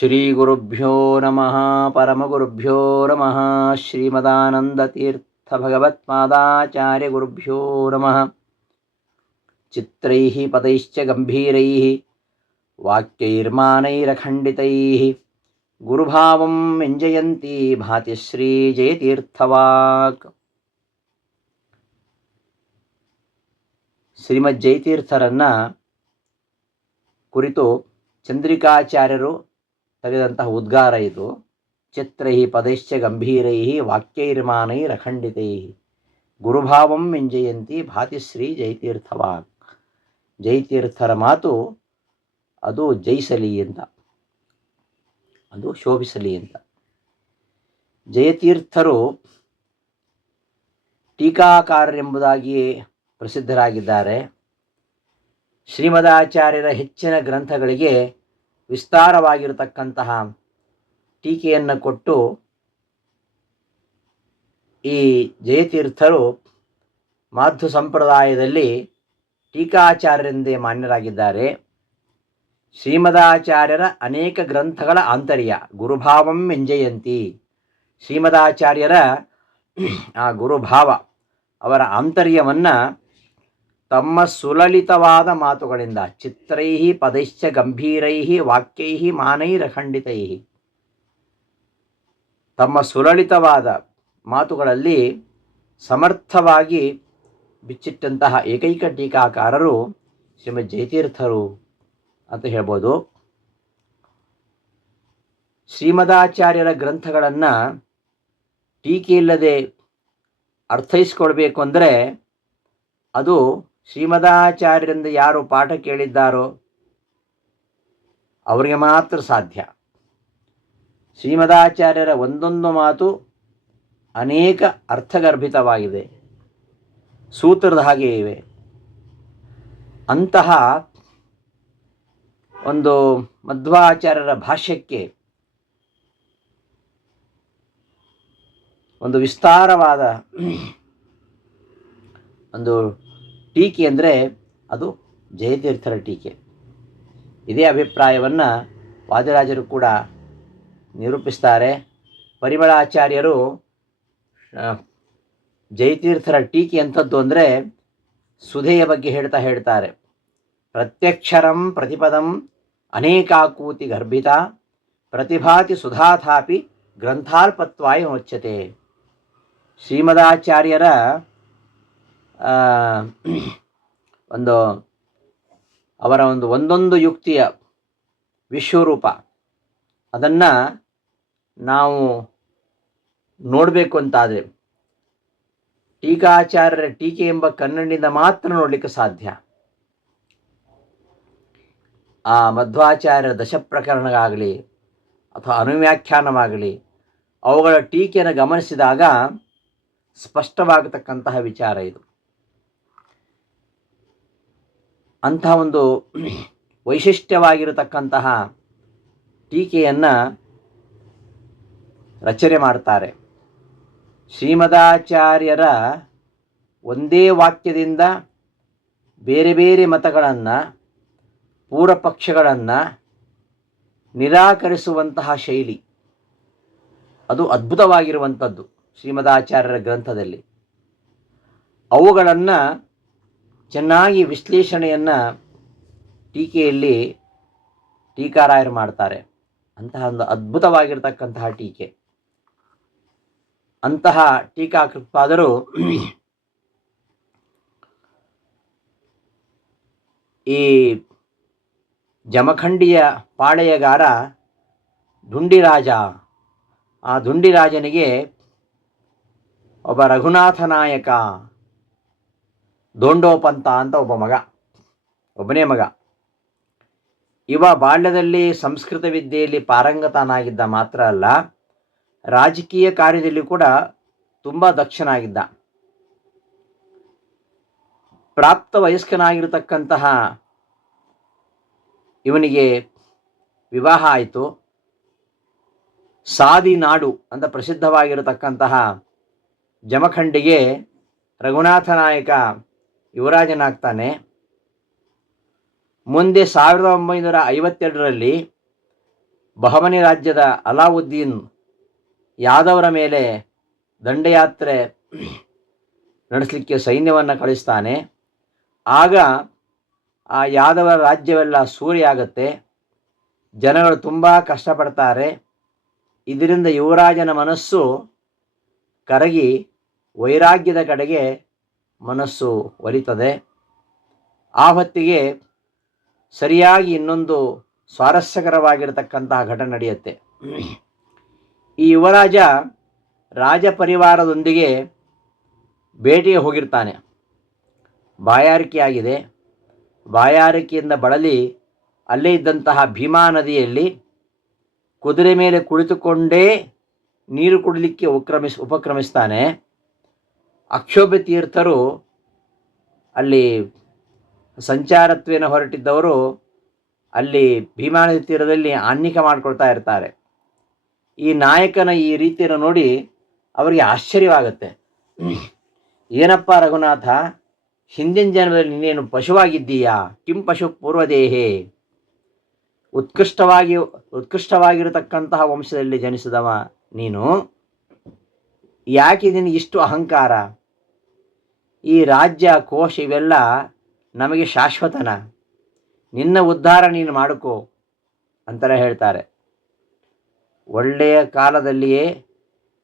ಶ್ರೀ ಗುರುಭ್ಯೋ ನಮಃ ಪರಮಗುರುಭ್ಯೋ ನಮಃ ಶ್ರೀಮದಾನಂದತೀರ್ಥ ಭಗವತ್ಪಾದಾಚಾರ್ಯ ಗುರುಭ್ಯೋ ನಮಃ. ಚಿತ್ರೈಃ ಪದೈಶ್ಚ ಗಂಭೀರೈಃ ವಾಕ್ಯೈರ್ಮಾನೈರಖಂಡಿತೈಃ ಗುರುಭಾವಂ ವ್ಯಂಜಯಂತಿ ಭಾತಿ ಶ್ರೀ ಜಯತೀರ್ಥವಾಕ್. ಶ್ರೀಮದ್ ಜಯತೀರ್ಥರನ್ನ ಕುರಿತು ಚಂದ್ರಿಕಾಚಾರ್ಯರು ತೆಗೆದಂತಹ ಉದ್ಗಾರ ಇದು. ಚಿತ್ರೈಃ ಪದೈಶ್ಚ ಗಂಭೀರೈಃ ವಾಕ್ಯೈರ್ಮಾನೈರಖಂಡಿತೈಃ ಗುರುಭಾವಂ ವ್ಯಂಜಯಂತಿ ಭಾತಿ ಶ್ರೀ ಜಯತೀರ್ಥವಾಕ್. ಜಯತೀರ್ಥರ ಮಾತು ಅದು ಜಯಿಸಲಿ ಅಂತ, ಅದು ಶೋಭಿಸಲಿ ಅಂತ. ಜಯತೀರ್ಥರು ಟೀಕಾಕಾರರೆಂಬುದಾಗಿಯೇ ಪ್ರಸಿದ್ಧರಾಗಿದ್ದಾರೆ. ಶ್ರೀಮದಾಚಾರ್ಯರ ಹೆಚ್ಚಿನ ಗ್ರಂಥಗಳಿಗೆ ವಿಸ್ತಾರವಾಗಿರತಕ್ಕಂತಹ ಟೀಕೆಯನ್ನು ಕೊಟ್ಟು ಈ ಜಯತೀರ್ಥರು ಮಾಧ್ವ ಸಂಪ್ರದಾಯದಲ್ಲಿ ಟೀಕಾಚಾರ್ಯರೆಂದೇ ಮಾನ್ಯರಾಗಿದ್ದಾರೆ. ಶ್ರೀಮದಾಚಾರ್ಯರ ಅನೇಕ ಗ್ರಂಥಗಳ ಆಂತರ್ಯ ಗುರುಭಾವಂ ವ್ಯಂಜಯಂತಿ. ಶ್ರೀಮದಾಚಾರ್ಯರ ಆ ಗುರುಭಾವ, ಅವರ ಆಂತರ್ಯವನ್ನು ತಮ್ಮ ಸುಲಲಿತವಾದ ಮಾತುಗಳಿಂದ ಚಿತ್ರೈಃ ಪದೈಶ್ಚ ಗಂಭೀರೈಃ ವಾಕ್ಯೈಃ ಮಾನೈರಖಂಡಿತೈಃ, ತಮ್ಮ ಸುಲಲಿತವಾದ ಮಾತುಗಳಲ್ಲಿ ಸಮರ್ಥವಾಗಿ ಬಿಚ್ಚಿಟ್ಟಂತಹ ಏಕೈಕ ಟೀಕಾಕಾರರು ಶ್ರೀಮದ್ ಜಯತೀರ್ಥರು ಅಂತ ಹೇಳ್ಬೋದು. ಶ್ರೀಮದಾಚಾರ್ಯರ ಗ್ರಂಥಗಳನ್ನು ಟೀಕೆಯಿಲ್ಲದೆ ಅರ್ಥೈಸ್ಕೊಳ್ಬೇಕು ಅಂದರೆ ಅದು ಶ್ರೀಮದಾಚಾರ್ಯರಿಂದ ಯಾರು ಪಾಠ ಕೇಳಿದ್ದಾರೋ ಅವರಿಗೆ ಮಾತ್ರ ಸಾಧ್ಯ. ಶ್ರೀಮದಾಚಾರ್ಯರ ಒಂದೊಂದು ಮಾತು ಅನೇಕ ಅರ್ಥಗರ್ಭಿತವಾಗಿದೆ, ಸೂತ್ರದ ಹಾಗೆ ಇವೆ. ಅಂತಹ ಒಂದು ಮಧ್ವಾಚಾರ್ಯರ ಭಾಷ್ಯಕ್ಕೆ ಒಂದು ವಿಸ್ತಾರವಾದ ಒಂದು ಟೀಕೆ ಅಂದರೆ ಅದು ಜಯತೀರ್ಥರ ಟೀಕೆ. ಇದೇ ಅಭಿಪ್ರಾಯವನ್ನು ವಾದಿರಾಜರು ಕೂಡ ನಿರೂಪಿಸ್ತಾರೆ. ಪರಿಮಳಾಚಾರ್ಯರು ಜಯತೀರ್ಥರ ಟೀಕೆ ಎಂಥದ್ದು ಅಂದರೆ ಸುಧೆಯ ಬಗ್ಗೆ ಹೇಳ್ತಾರೆ. ಪ್ರತ್ಯಕ್ಷರಂ ಪ್ರತಿಪದಂ ಅನೇಕಾಕೂತಿ ಗರ್ಭಿತ ಪ್ರತಿಭಾತಿ ಸುಧಾಥಾಪಿ ಗ್ರಂಥಾಲ್ಪತ್ವಾಯ ಮುಚ್ಯತೆ. ಶ್ರೀಮದಾಚಾರ್ಯರ ಅವರ ಒಂದೊಂದು ಯುಕ್ತಿಯ ವಿಶ್ವರೂಪ ಅದನ್ನು ನಾವು ನೋಡಬೇಕು ಅಂತಾದರೆ ಟೀಕಾಚಾರ್ಯರ ಟೀಕೆ ಎಂಬ ಕನ್ನಡಿಯಿಂದ ಮಾತ್ರ ನೋಡಲಿಕ್ಕೆ ಸಾಧ್ಯ. ಆ ಮಧ್ವಾಚಾರ್ಯರ ದಶಪ್ರಕರಣಗಳಾಗಲಿ ಅಥವಾ ಅನುವ್ಯಾಖ್ಯಾನವಾಗಲಿ ಅವುಗಳ ಟೀಕೆಯನ್ನು ಗಮನಿಸಿದಾಗ ಸ್ಪಷ್ಟವಾಗತಕ್ಕಂತಹ ವಿಚಾರ ಇದು. ಅಂತಹ ಒಂದು ವೈಶಿಷ್ಟ್ಯವಾಗಿರತಕ್ಕಂತಹ ಟೀಕೆಯನ್ನು ರಚನೆ ಮಾಡ್ತಾರೆ. ಶ್ರೀಮದಾಚಾರ್ಯರ ಒಂದೇ ವಾಕ್ಯದಿಂದ ಬೇರೆ ಬೇರೆ ಮತಗಳನ್ನು, ಪೂರ್ವಪಕ್ಷಗಳನ್ನು ನಿರಾಕರಿಸುವಂತಹ ಶೈಲಿ ಅದು ಅದ್ಭುತವಾಗಿರುವಂಥದ್ದು ಶ್ರೀಮದಾಚಾರ್ಯರ ಗ್ರಂಥದಲ್ಲಿ. ಅವುಗಳನ್ನು ಚೆನ್ನಾಗಿ ವಿಶ್ಲೇಷಣೆಯನ್ನು ಟೀಕೆಯಲ್ಲಿ ಟೀಕಾರಾಯರು ಮಾಡ್ತಾರೆ. ಅಂತಹ ಒಂದು ಅದ್ಭುತವಾಗಿರ್ತಕ್ಕಂತಹ ಟೀಕೆ. ಅಂತಹ ಟೀಕಾಕೃತ್ಪಾದರು ಈ ಜಮಖಂಡಿಯ ಪಾಳೆಯಗಾರ ದುಂಡಿರಾಜ. ಆ ದುಂಡಿರಾಜನಿಗೆ ಒಬ್ಬ ರಘುನಾಥ ನಾಯಕ ದೋಂಡೋಪಂತ ಅಂತ ಒಬ್ಬನೇ ಮಗ. ಇವ ಬಾಲ್ಯದಲ್ಲಿ ಸಂಸ್ಕೃತ ವಿದ್ಯೆಯಲ್ಲಿ ಪಾರಂಗತನಾಗಿದ್ದ ಮಾತ್ರ ಅಲ್ಲ, ರಾಜಕೀಯ ಕಾರ್ಯದಲ್ಲಿ ಕೂಡ ತುಂಬ ದಕ್ಷನಾಗಿದ್ದ. ಪ್ರಾಪ್ತ ವಯಸ್ಕನಾಗಿರತಕ್ಕಂತಹ ಇವನಿಗೆ ವಿವಾಹ ಆಯಿತು. ಸಾದಿ ನಾಡು ಅಂತ ಪ್ರಸಿದ್ಧವಾಗಿರತಕ್ಕಂತಹ ಜಮಖಂಡಿಗೆ ರಘುನಾಥ ನಾಯಕ ಯುವರಾಜನಾಗ್ತಾನೆ. ಮುಂದೆ 1952ರಲ್ಲಿ ಬಹಮನಿ ರಾಜ್ಯದ ಅಲಾವುದ್ದೀನ್ ಯಾದವರ ಮೇಲೆ ದಂಡಯಾತ್ರೆ ನಡೆಸಲಿಕ್ಕೆ ಸೈನ್ಯವನ್ನು ಕಳಿಸ್ತಾನೆ. ಆಗ ಆ ಯಾದವರ ರಾಜ್ಯವೆಲ್ಲ ಸೂರೆಯಾಗತ್ತೆ. ಜನಗಳು ತುಂಬ ಕಷ್ಟಪಡ್ತಾರೆ. ಇದರಿಂದ ಯುವರಾಜನ ಮನಸ್ಸು ಕರಗಿ ವೈರಾಗ್ಯದ ಕಡೆಗೆ ಮನಸ್ಸು ಒಲಿತದೆ. ಆ ಹೊತ್ತಿಗೆ ಸರಿಯಾಗಿ ಇನ್ನೊಂದು ಸ್ವಾರಸ್ಯಕರವಾಗಿರತಕ್ಕಂತಹ ಘಟನೆ ನಡೆಯುತ್ತೆ. ಈ ಯುವರಾಜ ರಾಜ ಪರಿವಾರದೊಂದಿಗೆ ಭೇಟಿಗೆ ಹೋಗಿರ್ತಾನೆ. ಬಾಯಾರಿಕೆಯಾಗಿದೆ. ಬಾಯಾರಿಕೆಯಿಂದ ಬಳಲಿ ಅಲ್ಲೇ ಇದ್ದಂತಹ ಭೀಮಾ ನದಿಯಲ್ಲಿ ಕುದುರೆ ಮೇಲೆ ಕುಳಿತುಕೊಂಡೇ ನೀರು ಕುಡಿಲಿಕ್ಕೆ ಉಪಕ್ರಮಿಸ್ತಾನೆ. ಅಕ್ಷೋಭ್ಯ ತೀರ್ಥರು ಅಲ್ಲಿ ಸಂಚಾರತ್ವೇನ ಹೊರಟಿದ್ದವರು ಅಲ್ಲಿ ಭೀಮಾ ನದಿ ತೀರದಲ್ಲಿ ಆನ್ನಿಕ ಮಾಡ್ಕೊಳ್ತಾ ಇರ್ತಾರೆ. ಈ ನಾಯಕನ ಈ ರೀತಿಯನ್ನು ನೋಡಿ ಅವರಿಗೆ ಆಶ್ಚರ್ಯವಾಗುತ್ತೆ. ಏನಪ್ಪ ರಘುನಾಥ, ಹಿಂದಿನ ಜನ್ಮದಲ್ಲಿ ನೀನೇನು ಪಶುವಾಗಿದ್ದೀಯಾ? ಕಿಂ ಪಶು ಪೂರ್ವದೇಹೇ, ಉತ್ಕೃಷ್ಟವಾಗಿರತಕ್ಕಂತಹ ವಂಶದಲ್ಲಿ ಜನಿಸಿದವ ನೀನು. ಯಾಕೆ ನಿನಗಿಷ್ಟು ಅಹಂಕಾರ? ಈ ರಾಜ್ಯ ಕೋಶ ಇವೆಲ್ಲ ನಮಗೆ ಶಾಶ್ವತನ. ನಿನ್ನ ಉದ್ಧಾರ ನೀನು ಮಾಡಿಕೋ ಅಂತೆಲ್ಲ ಹೇಳ್ತಾರೆ. ಒಳ್ಳೆಯ ಕಾಲದಲ್ಲಿಯೇ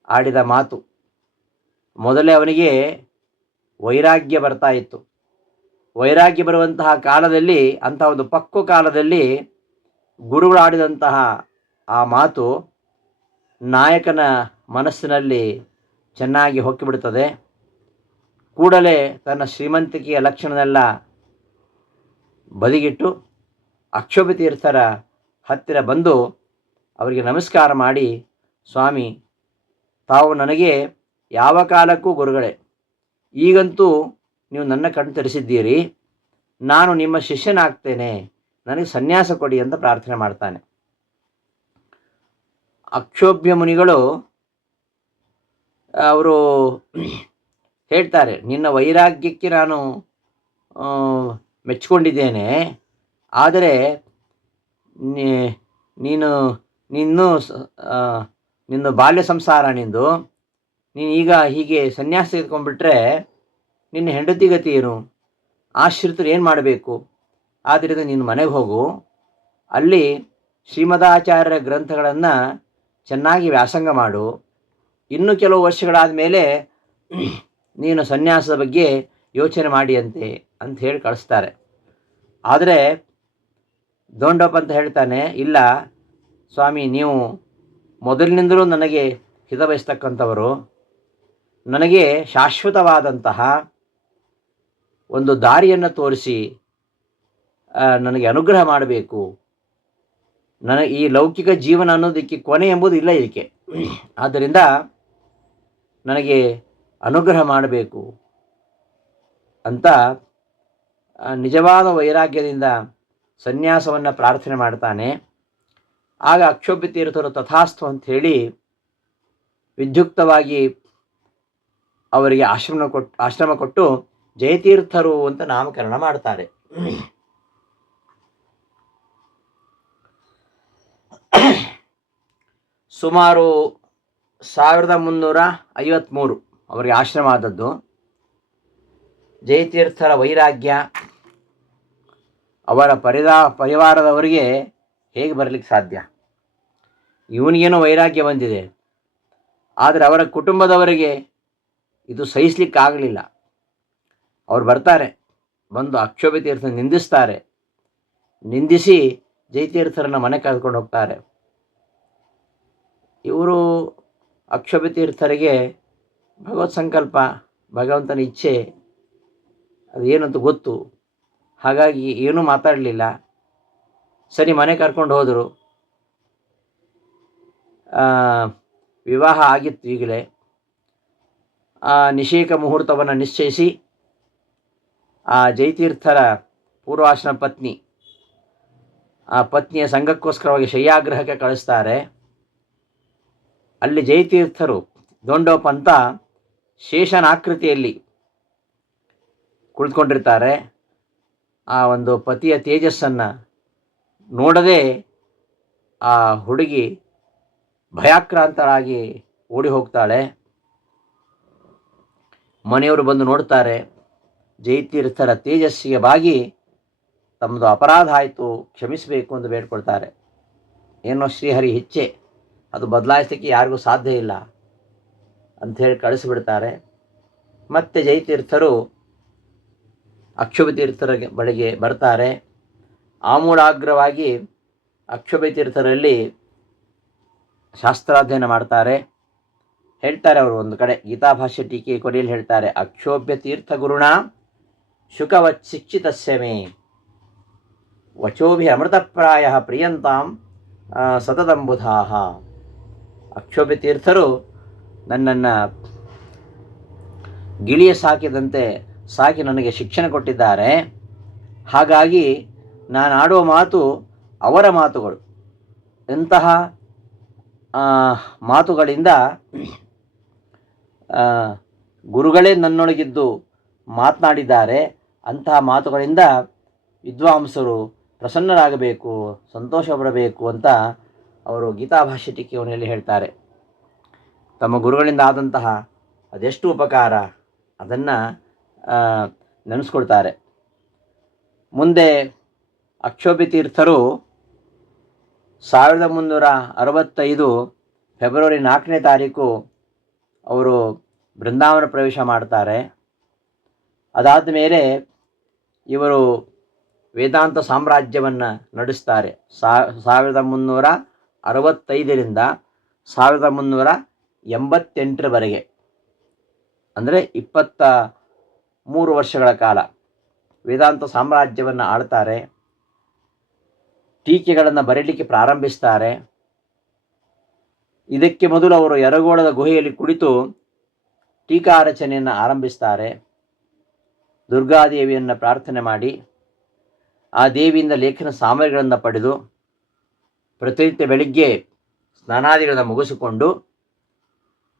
ಆಡಿದ ಮಾತು. ಮೊದಲೇ ಅವನಿಗೆ ವೈರಾಗ್ಯ ಬರ್ತಾ ಇತ್ತು. ವೈರಾಗ್ಯ ಬರುವಂತಹ ಕಾಲದಲ್ಲಿ, ಅಂತಹ ಒಂದು ಪಕ್ವ ಕಾಲದಲ್ಲಿ ಗುರುಗಳಾಡಿದಂತಹ ಆ ಮಾತು ನಾಯಕನ ಮನಸ್ಸಿನಲ್ಲಿ ಚೆನ್ನಾಗಿ ಹೊಕ್ಕಿಬಿಡುತ್ತದೆ. ಕೂಡಲೇ ತನ್ನ ಶ್ರೀಮಂತಿಕೆಯ ಲಕ್ಷಣನೆಲ್ಲ ಬದಿಗಿಟ್ಟು ಅಕ್ಷೋಭ್ಯ ತೀರ್ಥರ ಹತ್ತಿರ ಬಂದು ಅವರಿಗೆ ನಮಸ್ಕಾರ ಮಾಡಿ, ಸ್ವಾಮಿ, ತಾವು ನನಗೆ ಯಾವ ಕಾಲಕ್ಕೂ ಗುರುಗಳೇ. ಈಗಂತೂ ನೀವು ನನ್ನ ಕಣ್ಣು ತೆರೆಸಿದ್ದೀರಿ. ನಾನು ನಿಮ್ಮ ಶಿಷ್ಯನಾಗ್ತೇನೆ, ನನಗೆ ಸನ್ಯಾಸ ಕೊಡಿ ಅಂತ ಪ್ರಾರ್ಥನೆ ಮಾಡ್ತಾನೆ. ಅಕ್ಷೋಭ್ಯ ಮುನಿಗಳು ಅವರು ಹೇಳ್ತಾರೆ, ನಿನ್ನ ವೈರಾಗ್ಯಕ್ಕೆ ನಾನು ಮೆಚ್ಚಿಕೊಂಡಿದ್ದೇನೆ. ಆದರೆ ನಿನ್ನ ಬಾಲ್ಯ ಸಂಸಾರ ನಿಂದು. ನೀನು ಈಗ ಹೀಗೆ ಸನ್ಯಾಸ ತೆಗೆದುಕೊಂಡ್ಬಿಟ್ರೆ ನಿನ್ನ ಹೆಂಡತಿ ಗತಿ ಏನು? ಆಶ್ರಿತರು ಏನು ಮಾಡಬೇಕು? ಆದ್ದರಿಂದ ನೀನು ಮನೆಗೆ ಹೋಗು. ಅಲ್ಲಿ ಶ್ರೀಮದಾಚಾರ್ಯರ ಗ್ರಂಥಗಳನ್ನು ಚೆನ್ನಾಗಿ ವ್ಯಾಸಂಗ ಮಾಡು. ಇನ್ನು ಕೆಲವು ವರ್ಷಗಳಾದ ಮೇಲೆ ನೀನು ಸನ್ಯಾಸದ ಬಗ್ಗೆ ಯೋಚನೆ ಮಾಡಿ ಅಂತ ಹೇಳಿ ಕಳಿಸ್ತಾರೆ. ಆದರೆ ದೊಂಡಪ್ಪ ಅಂತ ಹೇಳ್ತಾನೆ, ಇಲ್ಲ ಸ್ವಾಮಿ, ನೀವು ಮೊದಲಿನಿಂದಲೂ ನನಗೆ ಹಿತ ಬಯಸ್ತಕ್ಕಂಥವರು. ನನಗೆ ಶಾಶ್ವತವಾದಂತಹ ಒಂದು ದಾರಿಯನ್ನು ತೋರಿಸಿ ನನಗೆ ಅನುಗ್ರಹ ಮಾಡಬೇಕು. ನನಗೆ ಈ ಲೌಕಿಕ ಜೀವನ ಅನ್ನೋದಕ್ಕೆ ಕೊನೆ ಎಂಬುದು ಇಲ್ಲ ಇದಕ್ಕೆ. ಆದ್ದರಿಂದ ನನಗೆ ಅನುಗ್ರಹ ಮಾಡಬೇಕು ಅಂತ ನಿಜವಾದ ವೈರಾಗ್ಯದಿಂದ ಸನ್ಯಾಸವನ್ನು ಪ್ರಾರ್ಥನೆ ಮಾಡ್ತಾನೆ. ಆಗ ಅಕ್ಷೋಭ್ಯ ತೀರ್ಥರು ತಥಾಸ್ತು ಅಂತ ಹೇಳಿ ವಿದ್ಯುಕ್ತವಾಗಿ ಅವರಿಗೆ ಆಶ್ರಮ ಕೊಟ್ಟು ಜಯತೀರ್ಥರು ಅಂತ ನಾಮಕರಣ ಮಾಡ್ತಾರೆ. ಸುಮಾರು 1353 ಅವರಿಗೆ ಆಶ್ರಮ ಆದದ್ದು. ಜಯತೀರ್ಥರ ವೈರಾಗ್ಯ ಅವರ ಪರಿವಾರದವರಿಗೆ ಹೇಗೆ ಬರಲಿಕ್ಕೆ ಸಾಧ್ಯ? ಇವನಿಗೇನೋ ವೈರಾಗ್ಯ ಬಂದಿದೆ, ಆದರೆ ಅವರ ಕುಟುಂಬದವರಿಗೆ ಇದು ಸಹಿಸಲಿಕ್ಕಾಗಲಿಲ್ಲ. ಅವ್ರು ಬರ್ತಾರೆ, ಬಂದು ಅಕ್ಷೋಭ್ಯ ತೀರ್ಥ ನಿಂದಿಸ್ತಾರೆ. ನಿಂದಿಸಿ ಜಯತೀರ್ಥರನ್ನ ಮನೆ ಕರ್ಕೊಂಡು ಹೋಗ್ತಾರೆ. ಇವರು ಅಕ್ಷೋಭ್ಯ ತೀರ್ಥರಿಗೆ ಭಗವತ್ ಸಂಕಲ್ಪ, ಭಗವಂತನ ಇಚ್ಛೆ ಅದು ಏನಂತ ಗೊತ್ತು. ಹಾಗಾಗಿ ಏನೂ ಮಾತಾಡಲಿಲ್ಲ. ಸರಿ, ಮನೆ ಕರ್ಕೊಂಡು ಹೋದರು. ವಿವಾಹ ಆಗಿತ್ತು. ಈಗಲೇ ನಿಷೇಕ ಮುಹೂರ್ತವನ್ನು ನಿಶ್ಚಯಿಸಿ ಆ ಜಯತೀರ್ಥರ ಪೂರ್ವಾಶ್ರಮ ಪತ್ನಿ, ಆ ಪತ್ನಿಯ ಸಂಘಕ್ಕೋಸ್ಕರವಾಗಿ ಶಯ್ಯಾಗ್ರಹಕ್ಕೆ ಕಳಿಸ್ತಾರೆ. ಅಲ್ಲಿ ಜಯತೀರ್ಥರು ದೊಂಡೋಪ ಅಂತ ಶೇಷನಾಕೃತಿಯಲ್ಲಿ ಕುಳಿತುಕೊಂಡಿರ್ತಾರೆ. ಆ ಒಂದು ಪತಿಯ ತೇಜಸ್ಸನ್ನು ನೋಡದೆ ಆ ಹುಡುಗಿ ಭಯಾಕ್ರಾಂತರಾಗಿ ಓಡಿ ಹೋಗ್ತಾಳೆ. ಮನೆಯವರು ಬಂದು ನೋಡ್ತಾರೆ. ಜಯತೀರ್ಥರ ತೇಜಸ್ಸಿಗೆ ಬಾಗಿ ತಮ್ಮದು ಅಪರಾಧ ಆಯಿತು, ಕ್ಷಮಿಸಬೇಕು ಎಂದು ಬೇಡ್ಕೊಳ್ತಾರೆ. ಏನೋ ಶ್ರೀಹರಿ ಇಚ್ಛೆ, ಅದು ಬದಲಾಯಿಸಲಿಕ್ಕೆ ಯಾರಿಗೂ ಸಾಧ್ಯ ಇಲ್ಲ ಅಂಥೇಳಿ ಕಳಿಸಿಬಿಡ್ತಾರೆ. ಮತ್ತೆ ಜಯತೀರ್ಥರು ಅಕ್ಷೋಭ್ಯತೀರ್ಥರ ಬಳಿಗೆ ಬರ್ತಾರೆ. ಆಮೂಲಾಗ್ರವಾಗಿ ಅಕ್ಷೋಭ್ಯತೀರ್ಥರಲ್ಲಿ ಶಾಸ್ತ್ರಾಧ್ಯಯನ ಮಾಡ್ತಾರೆ. ಹೇಳ್ತಾರೆ ಅವರು ಒಂದು ಕಡೆ ಗೀತಾಭಾಷ್ಯ ಟೀಕೆ ಕೊನೆಯಲ್ಲಿ ಹೇಳ್ತಾರೆ, ಅಕ್ಷೋಭ್ಯತೀರ್ಥ ಗುರುಣ ಶುಕವತ್ ಶಿಕ್ಷಿತಸ್ಯ ಮೇ ವಚೋಭಿ ಅಮೃತಪ್ರಾಯ ಪ್ರಿಯಂತಾಂ ಸತತಂಬುಧಾಹ. ಅಕ್ಷೋಭ್ಯತೀರ್ಥರು ನನ್ನನ್ನು ಗಿಳಿಯ ಸಾಕಿದಂತೆ ಸಾಕಿ ನನಗೆ ಶಿಕ್ಷಣ ಕೊಟ್ಟಿದ್ದಾರೆ. ಹಾಗಾಗಿ ನಾನು ಆಡುವ ಮಾತು ಅವರ ಮಾತುಗಳು. ಎಂತಹ ಮಾತುಗಳಿಂದ ಗುರುಗಳೇ ನನ್ನೊಳಗಿದ್ದು ಮಾತನಾಡಿದ್ದಾರೆ. ಅಂತಹ ಮಾತುಗಳಿಂದ ವಿದ್ವಾಂಸರು ಪ್ರಸನ್ನರಾಗಬೇಕು, ಸಂತೋಷ ಪಡಬೇಕು ಅಂತ ಅವರು ಗೀತಾಭಾಷ್ಯ ಟೀಕೆಯಲ್ಲಿ ಹೇಳ್ತಾರೆ. ತಮ್ಮ ಗುರುಗಳಿಂದ ಆದಂತಹ ಅದೆಷ್ಟು ಉಪಕಾರ ಅದನ್ನು ನೆನೆಸ್ಕೊಳ್ತಾರೆ. ಮುಂದೆ ಅಕ್ಷೋಭ್ಯತೀರ್ಥರು 1365 ಫೆಬ್ರವರಿ 4ನೇ ತಾರೀಕು ಅವರು ಬೃಂದಾವನ ಪ್ರವೇಶ ಮಾಡ್ತಾರೆ. ಅದಾದ ಮೇಲೆ ಇವರು ವೇದಾಂತ ಸಾಮ್ರಾಜ್ಯವನ್ನು ನಡೆಸ್ತಾರೆ. 1365ರಿಂದ 1388ರವರೆಗೆ, ಅಂದರೆ 23 ವರ್ಷಗಳ ಕಾಲ ವೇದಾಂತ ಸಾಮ್ರಾಜ್ಯವನ್ನು ಆಳ್ತಾರೆ. ಟೀಕೆಗಳನ್ನು ಬರೀಲಿಕ್ಕೆ ಪ್ರಾರಂಭಿಸ್ತಾರೆ. ಇದಕ್ಕೆ ಮೊದಲು ಅವರು ಯರಗೋಳದ ಗುಹೆಯಲ್ಲಿ ಕುಳಿತು ಟೀಕಾ ರಚನೆಯನ್ನು ಆರಂಭಿಸ್ತಾರೆ. ದುರ್ಗಾದೇವಿಯನ್ನು ಪ್ರಾರ್ಥನೆ ಮಾಡಿ ಆ ದೇವಿಯಿಂದ ಲೇಖನ ಸಾಮಗ್ರಿಗಳನ್ನು ಪಡೆದು ಪ್ರತಿನಿತ್ಯ ಬೆಳಿಗ್ಗೆ ಸ್ನಾನಾದಿಗಳನ್ನು ಮುಗಿಸಿಕೊಂಡು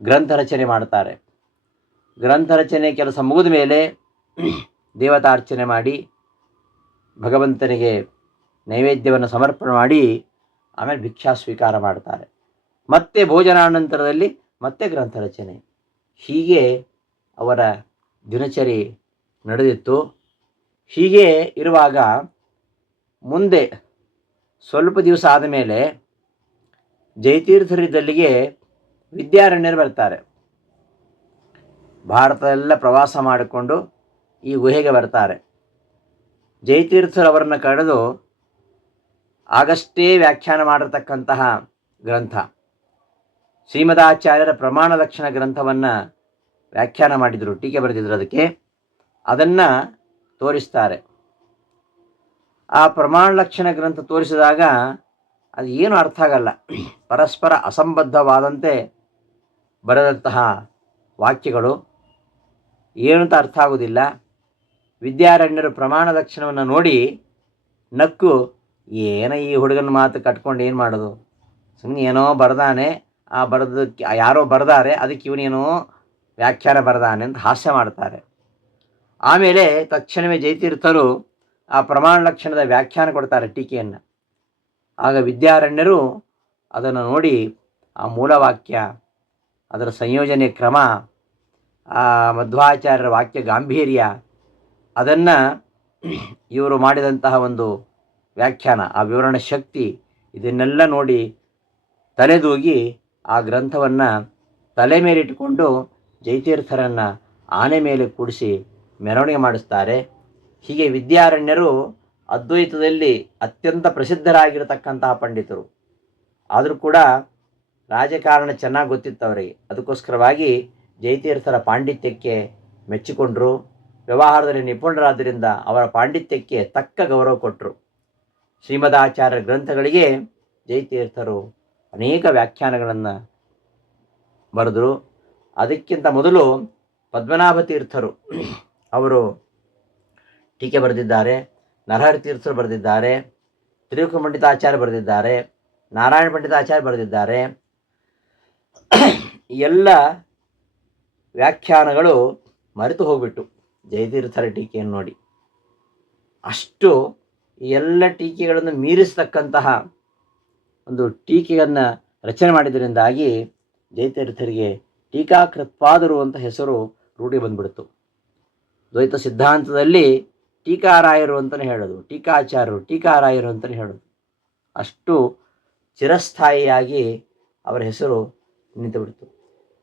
ಗ್ರಂಥ ರಚನೆ ಮಾಡ್ತಾರೆ. ಗ್ರಂಥ ರಚನೆ ಕೆಲಸ ಮುಗಿದ ಮೇಲೆ ದೇವತಾರ್ಚನೆ ಮಾಡಿ ಭಗವಂತನಿಗೆ ನೈವೇದ್ಯವನ್ನು ಸಮರ್ಪಣೆ ಮಾಡಿ ಆಮೇಲೆ ಭಿಕ್ಷಾ ಸ್ವೀಕಾರ ಮಾಡ್ತಾರೆ. ಮತ್ತೆ ಭೋಜನಾನಂತರದಲ್ಲಿ ಮತ್ತೆ ಗ್ರಂಥ ರಚನೆ. ಹೀಗೆ ಅವರ ದಿನಚರಿ ನಡೆದಿತ್ತು. ಹೀಗೆ ಇರುವಾಗ ಮುಂದೆ ಸ್ವಲ್ಪ ದಿವಸ ಆದಮೇಲೆ ಜಯತೀರ್ಥರಿದ್ದಲ್ಲಿಗೆ ವಿದ್ಯಾರಣ್ಯರು ಬರ್ತಾರೆ. ಭಾರತದೆಲ್ಲ ಪ್ರವಾಸ ಮಾಡಿಕೊಂಡು ಈ ಗುಹೆಗೆ ಬರ್ತಾರೆ. ಜಯತೀರ್ಥರವರನ್ನು ಕರೆದು ಆಗಷ್ಟೇ ವ್ಯಾಖ್ಯಾನ ಮಾಡಿರ್ತಕ್ಕಂತಹ ಗ್ರಂಥ ಶ್ರೀಮದಾಚಾರ್ಯರ ಪ್ರಮಾಣ ಲಕ್ಷಣ ಗ್ರಂಥವನ್ನು ವ್ಯಾಖ್ಯಾನ ಮಾಡಿದರು, ಟೀಕೆ ಬರೆದಿದ್ರು. ಅದಕ್ಕೆ ಅದನ್ನು ತೋರಿಸ್ತಾರೆ. ಆ ಪ್ರಮಾಣ ಲಕ್ಷಣ ಗ್ರಂಥ ತೋರಿಸಿದಾಗ ಅದು ಏನು ಅರ್ಥ ಆಗಲ್ಲ. ಪರಸ್ಪರ ಅಸಂಬದ್ಧವಾದಂತೆ ಬರೆದಂತಹ ವಾಕ್ಯಗಳು ಏನಂತ ಅರ್ಥ ಆಗೋದಿಲ್ಲ. ವಿದ್ಯಾರಣ್ಯರು ಪ್ರಮಾಣ ಲಕ್ಷಣವನ್ನು ನೋಡಿ ನಕ್ಕು, ಏನೋ ಈ ಹುಡುಗನ ಮಾತು ಕಟ್ಕೊಂಡು ಏನು ಮಾಡೋದು, ಸುಮ್ಮನೆ ಏನೋ ಬರ್ದಾನೆ, ಆ ಬರೆದಕ್ಕೆ ಯಾರೋ ಬರ್ದಾರೆ, ಅದಕ್ಕೆ ಇವನೇನೋ ವ್ಯಾಖ್ಯಾನ ಬರ್ದಾನೆ ಅಂತ ಹಾಸ್ಯ ಮಾಡ್ತಾರೆ. ಆಮೇಲೆ ತಕ್ಷಣವೇ ಜಯತೀರ್ಥರು ಆ ಪ್ರಮಾಣ ಲಕ್ಷಣದ ವ್ಯಾಖ್ಯಾನ ಕೊಡ್ತಾರೆ, ಟೀಕೆಯನ್ನು. ಆಗ ವಿದ್ಯಾರಣ್ಯರು ಅದನ್ನು ನೋಡಿ ಆ ಮೂಲವಾಕ್ಯ, ಅದರ ಸಂಯೋಜನೆ ಕ್ರಮ, ಆ ಮಧ್ವಾಚಾರ್ಯರ ವಾಕ್ಯ ಗಾಂಭೀರ್ಯ, ಅದನ್ನು ಇವರು ಮಾಡಿದಂತಹ ಒಂದು ವ್ಯಾಖ್ಯಾನ, ಆ ವಿವರಣೆ ಶಕ್ತಿ, ಇದನ್ನೆಲ್ಲ ನೋಡಿ ತಲೆದೂಗಿ ಆ ಗ್ರಂಥವನ್ನು ತಲೆ ಮೇಲಿಟ್ಟುಕೊಂಡು ಜಯತೀರ್ಥರನ್ನು ಆನೆ ಮೇಲೆ ಕೂಡಿಸಿ ಮೆರವಣಿಗೆ ಮಾಡಿಸ್ತಾರೆ. ಹೀಗೆ ವಿದ್ಯಾರಣ್ಯರು ಅದ್ವೈತದಲ್ಲಿ ಅತ್ಯಂತ ಪ್ರಸಿದ್ಧರಾಗಿರತಕ್ಕಂತಹ ಪಂಡಿತರು. ಆದರೂ ಕೂಡ ರಾಜಕಾರಣ ಚೆನ್ನಾಗಿ ಗೊತ್ತಿತ್ತು ಅವರಿಗೆ. ಅದಕ್ಕೋಸ್ಕರವಾಗಿ ಜಯತೀರ್ಥರ ಪಾಂಡಿತ್ಯಕ್ಕೆ ಮೆಚ್ಚಿಕೊಂಡರು. ವ್ಯವಹಾರದಲ್ಲಿ ನಿಪುಣರಾದ್ದರಿಂದ ಅವರ ಪಾಂಡಿತ್ಯಕ್ಕೆ ತಕ್ಕ ಗೌರವ ಕೊಟ್ಟರು. ಶ್ರೀಮದಾಚಾರ್ಯ ಗ್ರಂಥಗಳಿಗೆ ಜಯತೀರ್ಥರು ಅನೇಕ ವ್ಯಾಖ್ಯಾನಗಳನ್ನು ಬರೆದರು. ಅದಕ್ಕಿಂತ ಮೊದಲು ಪದ್ಮನಾಭ ತೀರ್ಥರು ಅವರು ಟೀಕೆ ಬರೆದಿದ್ದಾರೆ, ನರಹರಿ ತೀರ್ಥರು ಬರೆದಿದ್ದಾರೆ, ತ್ರಿವಿಕ್ರಮ ಪಂಡಿತಾಚಾರ್ಯ ಬರೆದಿದ್ದಾರೆ, ನಾರಾಯಣ ಪಂಡಿತಾಚಾರ್ಯ ಬರೆದಿದ್ದಾರೆ. ಎಲ್ಲ ವ್ಯಾಖ್ಯಾನಗಳು ಮರೆತು ಹೋಗ್ಬಿಟ್ಟು ಜಯತೀರ್ಥರ ಟೀಕೆಯನ್ನು ನೋಡಿ. ಅಷ್ಟು ಎಲ್ಲ ಟೀಕೆಗಳನ್ನು ಮೀರಿಸ್ತಕ್ಕಂತಹ ಒಂದು ಟೀಕೆಯನ್ನು ರಚನೆ ಮಾಡಿದ್ದರಿಂದಾಗಿ ಜಯತೀರ್ಥರಿಗೆ ಟೀಕಾಕೃತ್ಪಾದರು ಅಂತ ಹೆಸರು ರೂಢಿ ಬಂದ್ಬಿಡ್ತು. ದ್ವೈತ ಸಿದ್ಧಾಂತದಲ್ಲಿ ಟೀಕಾರಾಯರು ಅಂತಲೇ ಹೇಳೋದು, ಟೀಕಾಚಾರ್ಯರು, ಟೀಕಾರಾಯರು ಅಂತಲೇ ಹೇಳೋದು. ಅಷ್ಟು ಚಿರಸ್ಥಾಯಿಯಾಗಿ ಅವರ ಹೆಸರು ನಿಂತುಬಿಡ್ತು.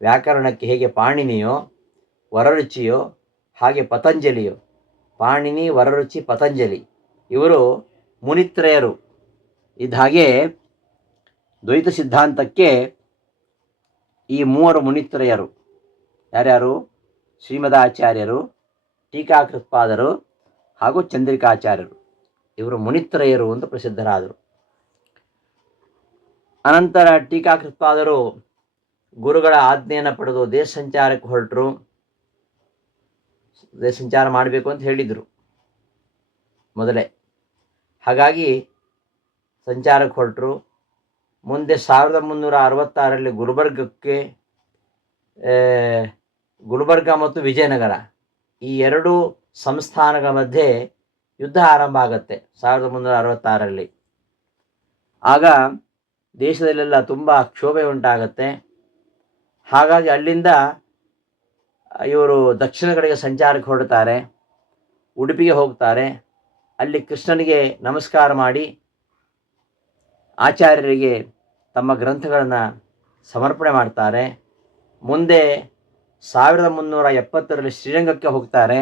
ವ್ಯಾಕರಣಕ್ಕೆ ಹೇಗೆ ಪಾಣಿನಿಯೋ ವರರುಚಿಯೋ ಹಾಗೆ ಪತಂಜಲಿಯೋ. ಪಾಣಿನಿ, ವರರುಚಿ, ಪತಂಜಲಿ ಇವರು ಮುನಿತ್ರಯರು. ಇದ್ದ ಹಾಗೆ ದ್ವೈತ ಸಿದ್ಧಾಂತಕ್ಕೆ ಈ ಮೂವರು ಮುನಿತ್ರಯರು ಯಾರ್ಯಾರು? ಶ್ರೀಮದಾಚಾರ್ಯರು, ಟೀಕಾಕೃತ್ಪಾದರು ಹಾಗೂ ಚಂದ್ರಿಕಾಚಾರ್ಯರು. ಇವರು ಮುನಿತ್ರಯರು ಅಂತ ಪ್ರಸಿದ್ಧರಾದರು. ಅನಂತರ ಟೀಕಾಕೃತ್ಪಾದರು ಗುರುಗಳ ಆಜ್ಞೆಯನ್ನು ಪಡೆದು ದೇಶ ಸಂಚಾರಕ್ಕೆ ಹೊರಟರು. ದೇಶ ಸಂಚಾರ ಮಾಡಬೇಕು ಅಂತ ಹೇಳಿದರು ಮೊದಲೇ. ಹಾಗಾಗಿ ಸಂಚಾರಕ್ಕೆ ಹೊರಟರು. ಮುಂದೆ 1366 ಗುಲ್ಬರ್ಗ ಮತ್ತು ವಿಜಯನಗರ ಈ ಎರಡೂ ಸಂಸ್ಥಾನಗಳ ಮಧ್ಯೆ ಯುದ್ಧ ಆರಂಭ ಆಗುತ್ತೆ 1366. ಆಗ ದೇಶದಲ್ಲೆಲ್ಲ ತುಂಬ ಕ್ಷೋಭೆ ಉಂಟಾಗತ್ತೆ. ಹಾಗಾಗಿ ಅಲ್ಲಿಂದ ಇವರು ದಕ್ಷಿಣ ಕಡೆಗೆ ಸಂಚಾರಕ್ಕೆ ಹೊರಡ್ತಾರೆ. ಉಡುಪಿಗೆ ಹೋಗ್ತಾರೆ. ಅಲ್ಲಿ ಕೃಷ್ಣನಿಗೆ ನಮಸ್ಕಾರ ಮಾಡಿ ಆಚಾರ್ಯರಿಗೆ ತಮ್ಮ ಗ್ರಂಥಗಳನ್ನು ಸಮರ್ಪಣೆ ಮಾಡ್ತಾರೆ. ಮುಂದೆ 1370 ಶ್ರೀರಂಗಕ್ಕೆ ಹೋಗ್ತಾರೆ.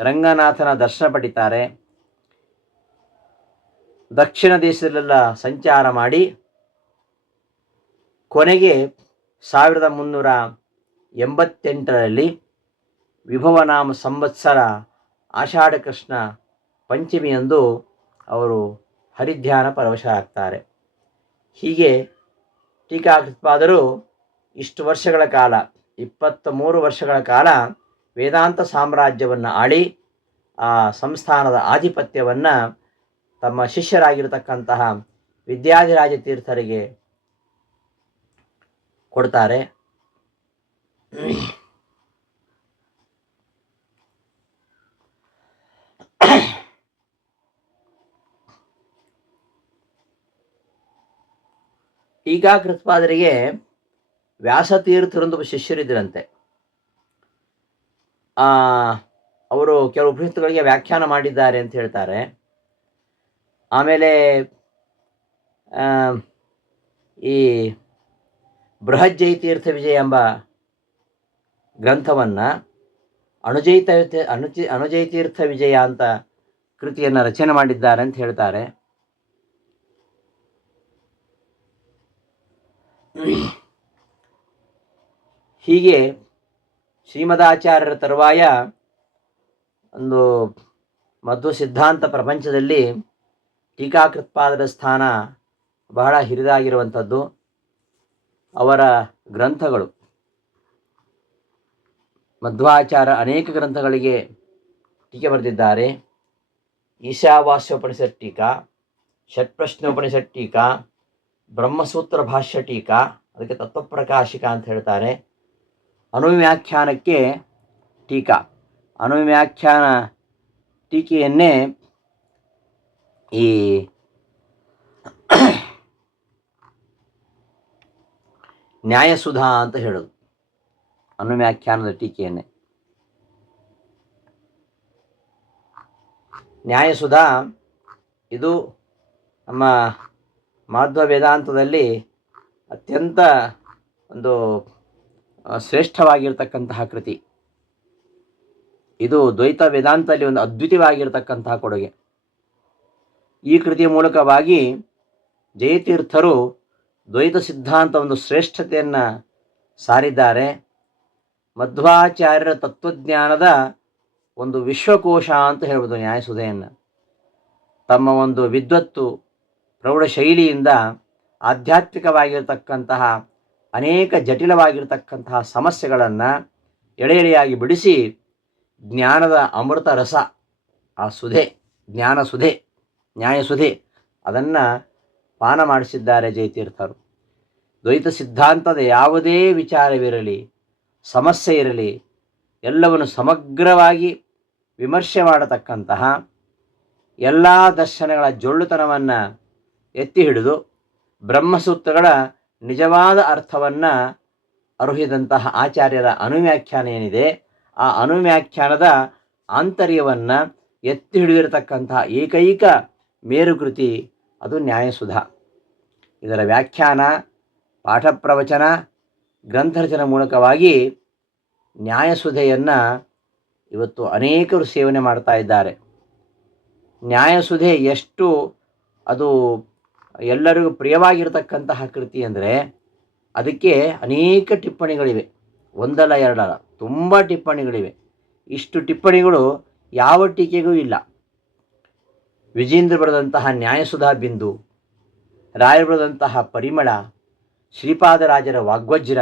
ರಂಗನಾಥನ ದರ್ಶನ ಪಡಿತಾರೆ. ದಕ್ಷಿಣ ದೇಶದಲ್ಲೆಲ್ಲ ಸಂಚಾರ ಮಾಡಿ ಕೊನೆಗೆ 1388 ವಿಭವನಾಮ ಸಂವತ್ಸರ ಆಷಾಢ ಕೃಷ್ಣ ಪಂಚಮಿಯಂದು ಅವರು ಹರಿಧ್ಯಾನ ಪರವಶರಾಗ್ತಾರೆ. ಹೀಗೆ ಟೀಕಾಕೃತ್ಪಾದರು ಇಷ್ಟು ವರ್ಷಗಳ ಕಾಲ 23 ವರ್ಷಗಳ ಕಾಲ ವೇದಾಂತ ಸಾಮ್ರಾಜ್ಯವನ್ನು ಆಳಿ ಆ ಸಂಸ್ಥಾನದ ಆಧಿಪತ್ಯವನ್ನು ತಮ್ಮ ಶಿಷ್ಯರಾಗಿರತಕ್ಕಂತಹ ವಿದ್ಯಾಧಿರಾಜ ತೀರ್ಥರಿಗೆ ಕೊಡ್ತಾರೆ. ಟೀಕಾಕೃತ್ಪಾದರಿಗೆ ವ್ಯಾಸತೀರ್ಥರೊಂದು ಶಿಷ್ಯರಿದ್ದರಂತೆ. ಅವರು ಕೆಲವು ಉಪನಿಷತ್ತುಗಳಿಗೆ ವ್ಯಾಖ್ಯಾನ ಮಾಡಿದ್ದಾರೆ ಅಂತ ಹೇಳ್ತಾರೆ. ಆಮೇಲೆ ಈ ಬೃಹಜ್ಜಯತೀರ್ಥ ವಿಜಯ ಎಂಬ ಗ್ರಂಥವನ್ನು ಅನುಜಯತೀರ್ಥ ವಿಜಯ ಅಂತ ಕೃತಿಯನ್ನು ರಚನೆ ಮಾಡಿದ್ದಾರೆ ಅಂತ ಹೇಳ್ತಾರೆ. ಹೀಗೆ ಶ್ರೀಮದಾಚಾರ್ಯರ ತರುವಾಯ ಒಂದು ಮಧ್ವ ಸಿದ್ಧಾಂತ ಪ್ರಪಂಚದಲ್ಲಿ ಟೀಕಾಕೃತ್ಪಾದರ ಸ್ಥಾನ ಬಹಳ ಹಿರಿದಾಗಿರುವಂಥದ್ದು. ಅವರ ಗ್ರಂಥಗಳು ಮಧ್ವಾಚಾರ್ಯ ಅನೇಕ ಗ್ರಂಥಗಳಿಗೆ ಟೀಕೆ ಬರೆದಿದ್ದಾರೆ. ಈಶಾವಾಸ್ಯೋಪನಿಷತ್ ಟೀಕಾ, ಷಟ್ಪ್ರಶ್ನೋಪನಿಷತ್ ಟೀಕಾ, ಬ್ರಹ್ಮಸೂತ್ರ ಭಾಷ್ಯ ಟೀಕಾ, ಅದಕ್ಕೆ ತತ್ವಪ್ರಕಾಶಿಕ ಅಂತ ಹೇಳ್ತಾರೆ. ಅನುವ್ಯಾಖ್ಯಾನಕ್ಕೆ ಟೀಕಾ, ಅನುವ್ಯಾಖ್ಯಾನ ಟೀಕೆಯನ್ನೇ ಈ ನ್ಯಾಯಸುಧಾ ಅಂತ ಹೇಳೋದು. ಅನುವ್ಯಾಖ್ಯಾನದ ಟೀಕೆಯನ್ನೇ ನ್ಯಾಯಸುಧಾ. ಇದು ನಮ್ಮ ಮಾಧ್ವ ವೇದಾಂತದಲ್ಲಿ ಅತ್ಯಂತ ಒಂದು ಶ್ರೇಷ್ಠವಾಗಿರ್ತಕ್ಕಂತಹ ಕೃತಿ. ಇದು ದ್ವೈತ ವೇದಾಂತದಲ್ಲಿ ಒಂದು ಅದ್ವಿತೀಯವಾಗಿರ್ತಕ್ಕಂತಹ ಕೊಡುಗೆ. ಈ ಕೃತಿಯ ಮೂಲಕವಾಗಿ ಜಯತೀರ್ಥರು ದ್ವೈತ ಸಿದ್ಧಾಂತ ಒಂದು ಶ್ರೇಷ್ಠತೆಯನ್ನು ಸಾರಿದ್ದಾರೆ. ಮಧ್ವಾಚಾರ್ಯರ ತತ್ವಜ್ಞಾನದ ಒಂದು ವಿಶ್ವಕೋಶ ಅಂತ ಹೇಳ್ಬೋದು ನ್ಯಾಯಸುಧೆಯನ್ನು. ತಮ್ಮ ಒಂದು ವಿದ್ವತ್ತು ಪ್ರೌಢ ಶೈಲಿಯಿಂದ ಆಧ್ಯಾತ್ಮಿಕವಾಗಿರ್ತಕ್ಕಂತಹ ಅನೇಕ ಜಟಿಲವಾಗಿರ್ತಕ್ಕಂತಹ ಸಮಸ್ಯೆಗಳನ್ನು ಎಳೆ ಎಳೆಯಾಗಿ ಬಿಡಿಸಿ ಜ್ಞಾನದ ಅಮೃತ ರಸ, ಆ ಸುಧೆ, ಜ್ಞಾನ ಸುಧೆ, ನ್ಯಾಯಸುಧೆ ಅದನ್ನು ಪಾನ ಮಾಡಿಸಿದ್ದಾರೆ ಜಯತೀರ್ಥರು. ದ್ವೈತ ಸಿದ್ಧಾಂತದ ಯಾವುದೇ ವಿಚಾರವಿರಲಿ, ಸಮಸ್ಯೆ ಇರಲಿ, ಎಲ್ಲವನ್ನು ಸಮಗ್ರವಾಗಿ ವಿಮರ್ಶೆ ಮಾಡತಕ್ಕಂತಹ ಎಲ್ಲ ದರ್ಶನಗಳ ಜೊಳ್ಳುತನವನ್ನು ಎತ್ತಿ ಹಿಡಿದು ಬ್ರಹ್ಮಸೂತ್ರಗಳ ನಿಜವಾದ ಅರ್ಥವನ್ನು ಅರುಹಿದಂತಹ ಆಚಾರ್ಯರ ಅನುವ್ಯಾಖ್ಯಾನ ಏನಿದೆ, ಆ ಅನುವ್ಯಾಖ್ಯಾನದ ಆಂತರ್ಯವನ್ನು ಎತ್ತಿ ಹಿಡಿದಿರತಕ್ಕಂತಹ ಏಕೈಕ ಮೇರುಕೃತಿ ಅದು ನ್ಯಾಯಸುಧಾ. ಇದರ ವ್ಯಾಖ್ಯಾನ, ಪಾಠ ಪ್ರವಚನ, ಗ್ರಂಥರಚನೆ ಮೂಲಕವಾಗಿ ನ್ಯಾಯಸುಧೆಯನ್ನು ಇವತ್ತು ಅನೇಕರು ಸೇವನೆ ಮಾಡ್ತಾ ಇದ್ದಾರೆ. ನ್ಯಾಯಸುಧೆ ಎಷ್ಟು ಅದು ಎಲ್ಲರಿಗೂ ಪ್ರಿಯವಾಗಿರತಕ್ಕಂತಹ ಕೃತಿ ಅಂದರೆ ಅದಕ್ಕೆ ಅನೇಕ ಟಿಪ್ಪಣಿಗಳಿವೆ. ಒಂದಲ್ಲ ಎರಡಲ್ಲ, ತುಂಬ ಟಿಪ್ಪಣಿಗಳಿವೆ. ಇಷ್ಟು ಟಿಪ್ಪಣಿಗಳು ಯಾವ ಟೀಕೆಗೂ ಇಲ್ಲ. ವಿಜೇಂದ್ರ ಬರೆದಂತಹ ನ್ಯಾಯಸುಧಾ ಬಿಂದು, ರಾಯರು ಬರೆದಂತಹ ಪರಿಮಳ, ಶ್ರೀಪಾದರಾಜರ ವಾಗ್ವಜ್ರ,